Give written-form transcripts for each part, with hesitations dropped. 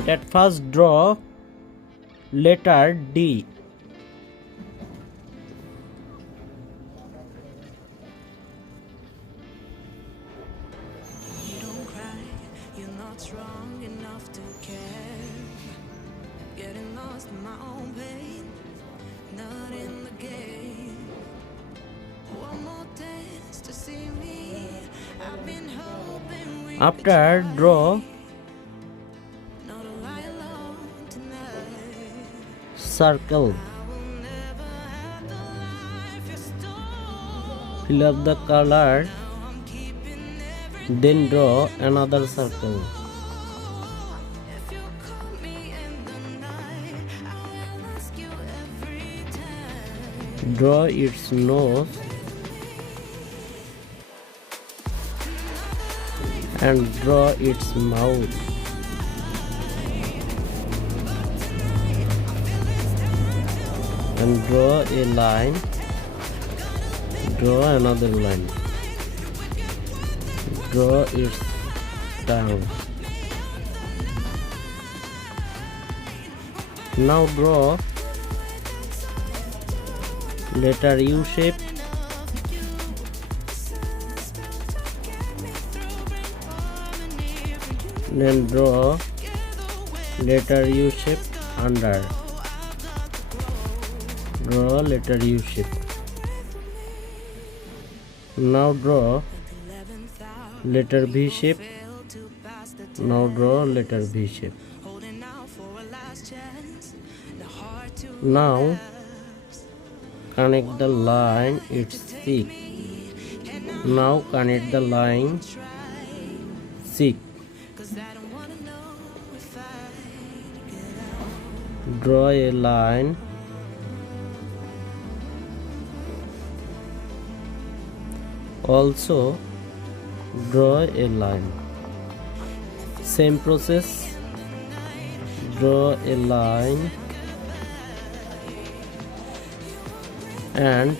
point. At first draw letter D. You don't cry, you're not strong enough to care. Getting lost in my own pain, not in the game. One more dance to see me. I've been hoping we After draw not a lie alone tonight. circle. I will never have the life you stole. Fill up the color. Now I'm keeping every Then draw another circle. if you call me in the night, I will ask you every time. Draw its nose and draw its mouth. And draw a line. Draw another line. Draw its tongue. Now draw letter U shape. Then draw letter U shape under. Draw letter U shape. Now draw letter V shape. Now draw letter V shape. Holding out for a last chance, the heart to Now connect the line, it's thick. Now connect the line, thick. cause I don't wanna know if I get out. Draw a line. Also draw a line. Same process. Draw a line and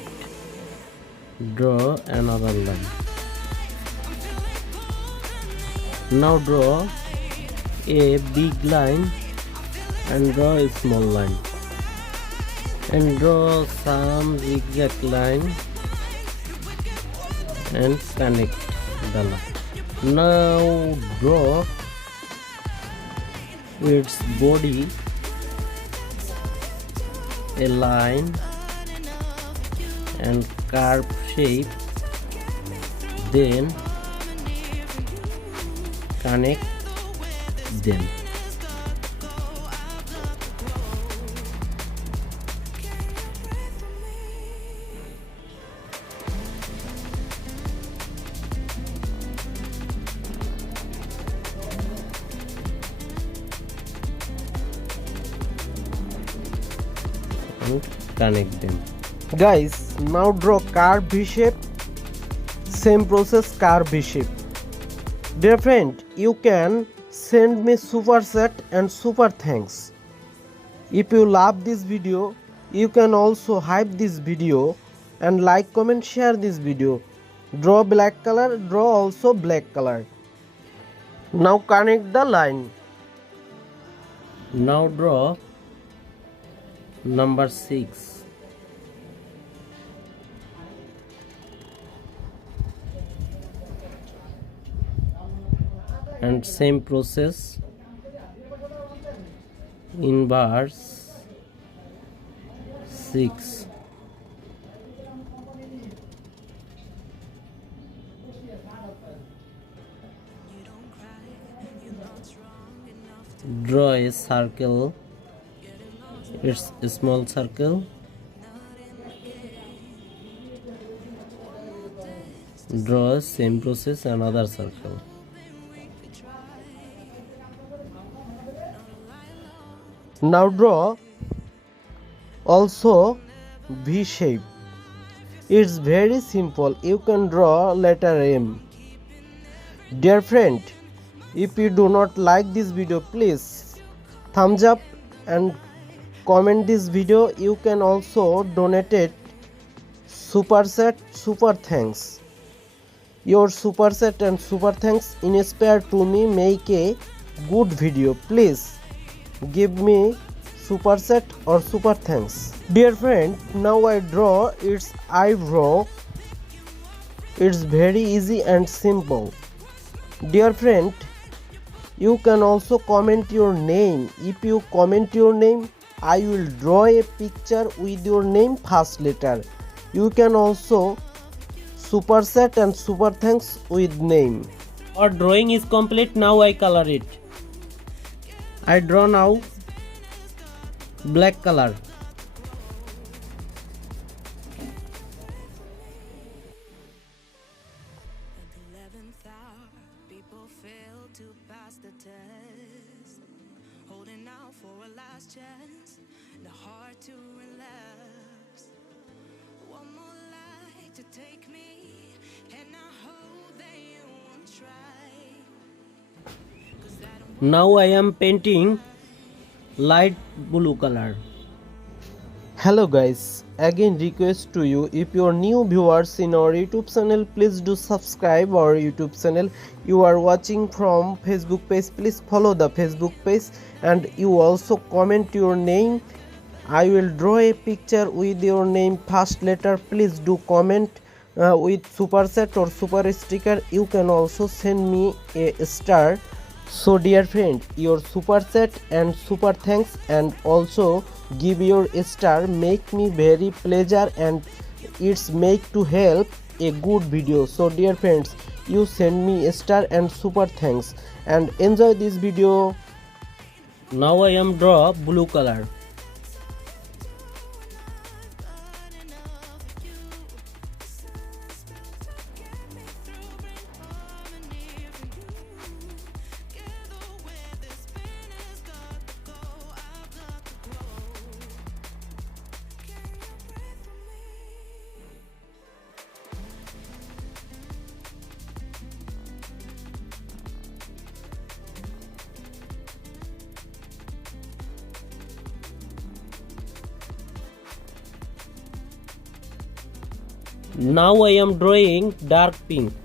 draw another line. Now draw a big line and draw a small line and draw some zigzag line and connect the line. Now draw its body, a line and curve shape, then connect them. And connect them. Guys, now draw curve V shape. Same process, curve V shape. Dear friend, you can send me super chat and super thanks. If you love this video, you can also hype this video and like, comment, share this video. Draw black color, draw also black color. Now connect the line. Now draw number 6. And same process, inverse 6. Draw a circle, it's a small circle. Draw same process another circle. Now draw also V shape. It's very simple. You can draw letter M. Dear friend, if you do not like this video, please thumbs up and comment this video. You can also donate it super chat, super thanks. Your super chat and super thanks inspire to me make a good video. Please give me super set or super thanks. Dear friend, now I draw its eyebrow. It's very easy and simple. Dear friend, you can also comment your name. If you comment your name, I will draw a picture with your name first letter. You can also superset and super thanks with name. Our drawing is complete. Now I color it. I draw now black color. At the 11th hour, people fail to pass the test. Holding out for a last chance, the heart to relapse. One more light to take me, and I hope that you won't try. 'Cause I don't Now I am painting light blue color. Hello guys, again request to you, if you are new viewers in our YouTube channel, please do subscribe our YouTube channel. You are watching from Facebook page, please follow the Facebook page, and you also comment your name. I will draw a picture with your name first letter. Please do comment with super set or super sticker. You can also send me a star. So dear friend, your super set and super thanks and also give your star make me very pleasure, and it's make to help a good video. So dear friends, you send me a star and super thanks and enjoy this video. Now I am draw blue color. Now I am drawing dark pink.